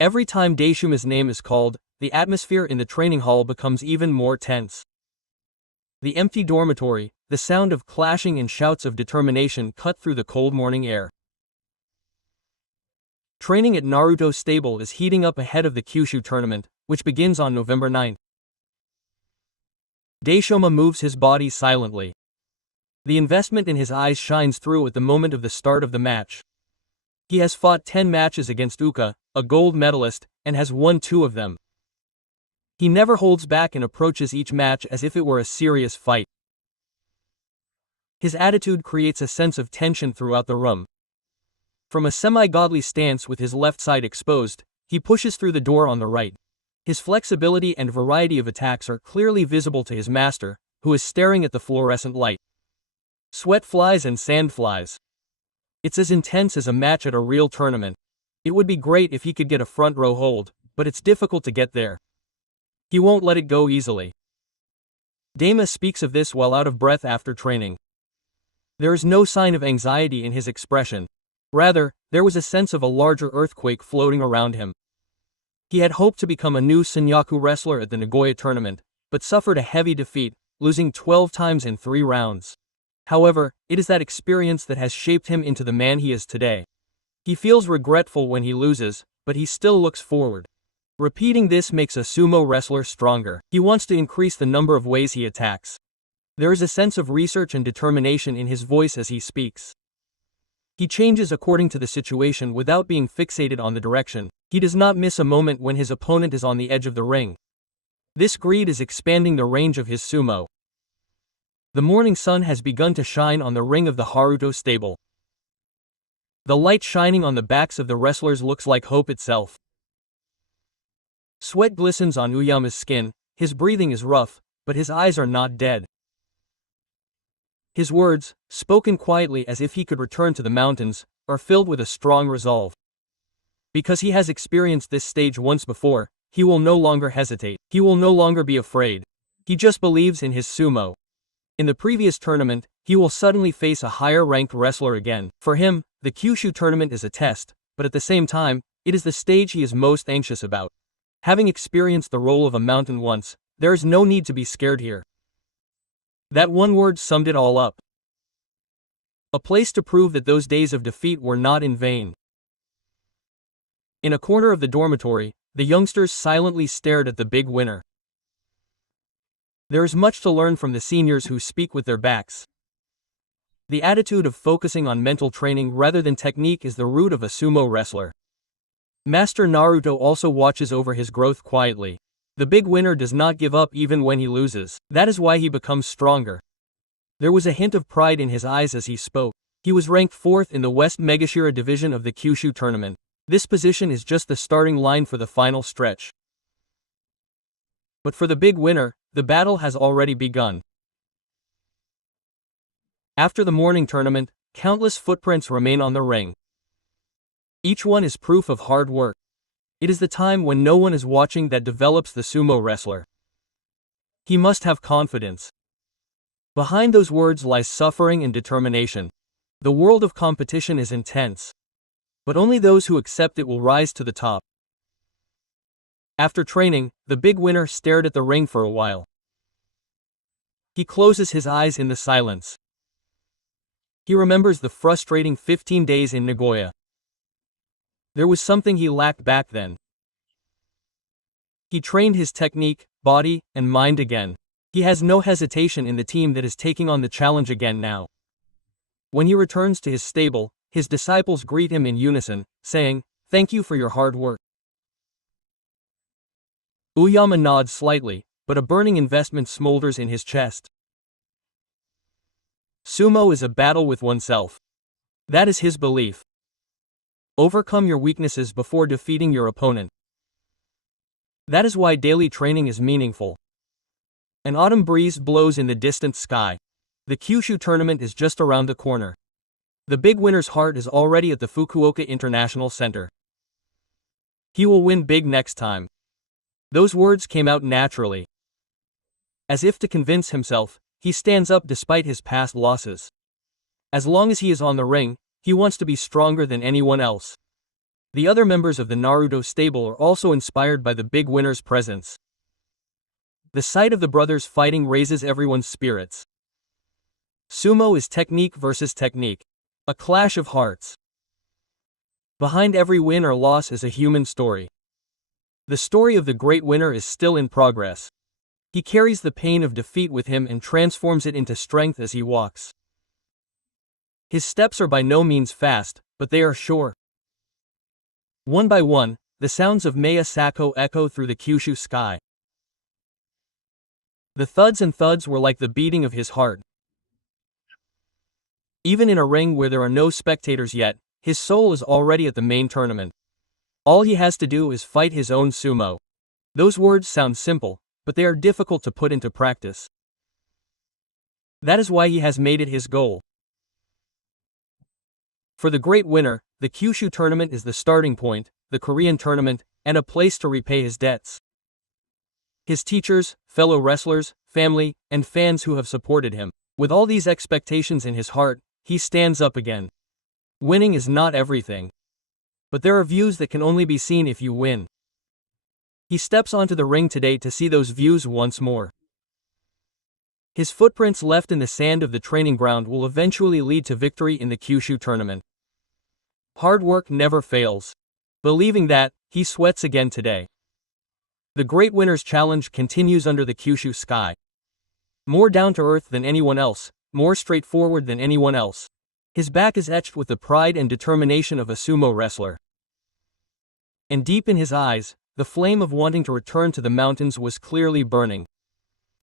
Every time Daishuma's name is called, the atmosphere in the training hall becomes even more tense. The empty dormitory, the sound of clashing and shouts of determination cut through the cold morning air. Training at Naruto Stable is heating up ahead of the Kyushu tournament, which begins on November 9. Daishoma moves his body silently. The investment in his eyes shines through at the moment of the start of the match. He has fought 10 matches against Uka, a gold medalist, and has won 2 of them. He never holds back and approaches each match as if it were a serious fight. His attitude creates a sense of tension throughout the room. From a semi-godly stance with his left side exposed, he pushes through the door on the right. His flexibility and variety of attacks are clearly visible to his master, who is staring at the fluorescent light. Sweat flies and sand flies. It's as intense as a match at a real tournament. It would be great if he could get a front row hold, but it's difficult to get there. He won't let it go easily. Dama speaks of this while out of breath after training. There is no sign of anxiety in his expression. Rather, there was a sense of a larger earthquake floating around him. He had hoped to become a new Senyaku wrestler at the Nagoya tournament, but suffered a heavy defeat, losing 12 times in 3 rounds. However, it is that experience that has shaped him into the man he is today. He feels regretful when he loses, but he still looks forward. Repeating this makes a sumo wrestler stronger. He wants to increase the number of ways he attacks. There is a sense of research and determination in his voice as he speaks. He changes according to the situation without being fixated on the direction. He does not miss a moment when his opponent is on the edge of the ring. This greed is expanding the range of his sumo. The morning sun has begun to shine on the ring of the Haruto stable. The light shining on the backs of the wrestlers looks like hope itself. Sweat glistens on Uyama's skin, his breathing is rough, but his eyes are not dead. His words, spoken quietly as if he could return to the mountains, are filled with a strong resolve. Because he has experienced this stage once before, he will no longer hesitate. He will no longer be afraid. He just believes in his sumo. In the previous tournament, he will suddenly face a higher-ranked wrestler again. For him, the Kyushu tournament is a test, but at the same time, it is the stage he is most anxious about. Having experienced the role of a mountain once, there is no need to be scared here. That one word summed it all up. A place to prove that those days of defeat were not in vain. In a corner of the dormitory, the youngsters silently stared at the big winner. There is much to learn from the seniors who speak with their backs. The attitude of focusing on mental training rather than technique is the root of a sumo wrestler. Master Naruto also watches over his growth quietly. The big winner does not give up even when he loses. That is why he becomes stronger. There was a hint of pride in his eyes as he spoke. He was ranked 4th in the West Megashira division of the Kyushu tournament. This position is just the starting line for the final stretch. But for the big winner, the battle has already begun. After the morning tournament, countless footprints remain on the ring. Each one is proof of hard work. It is the time when no one is watching that develops the sumo wrestler. He must have confidence. Behind those words lies suffering and determination. The world of competition is intense. But only those who accept it will rise to the top. After training, the big winner stared at the ring for a while. He closes his eyes in the silence. He remembers the frustrating 15 days in Nagoya. There was something he lacked back then. He trained his technique, body, and mind again. He has no hesitation in the team that is taking on the challenge again now. When he returns to his stable, his disciples greet him in unison, saying, "Thank you for your hard work." Uyama nods slightly, but a burning investment smolders in his chest. Sumo is a battle with oneself. That is his belief. Overcome your weaknesses before defeating your opponent. That is why daily training is meaningful. An autumn breeze blows in the distant sky. The Kyushu tournament is just around the corner. The big winner's heart is already at the Fukuoka International Center. He will win big next time. Those words came out naturally. As if to convince himself, he stands up despite his past losses. As long as he is on the ring, he wants to be stronger than anyone else. The other members of the Naruto stable are also inspired by the big winner's presence. The sight of the brothers fighting raises everyone's spirits. Sumo is technique versus technique. A clash of hearts. Behind every win or loss is a human story. The story of the great winner is still in progress. He carries the pain of defeat with him and transforms it into strength as he walks. His steps are by no means fast, but they are sure. One by one, the sounds of Maya Sako echo through the Kyushu sky. The thuds and thuds were like the beating of his heart. Even in a ring where there are no spectators yet, his soul is already at the main tournament. All he has to do is fight his own sumo. Those words sound simple, but they are difficult to put into practice. That is why he has made it his goal. For the great winner, the Kyushu tournament is the starting point, the Korean tournament, and a place to repay his debts. His teachers, fellow wrestlers, family, and fans who have supported him. With all these expectations in his heart, he stands up again. Winning is not everything. But there are views that can only be seen if you win. He steps onto the ring today to see those views once more. His footprints left in the sand of the training ground will eventually lead to victory in the Kyushu tournament. Hard work never fails. Believing that, he sweats again today. The great winner's challenge continues under the Kyushu sky. More down to earth than anyone else, more straightforward than anyone else. His back is etched with the pride and determination of a sumo wrestler. And deep in his eyes, the flame of wanting to return to the mountains was clearly burning.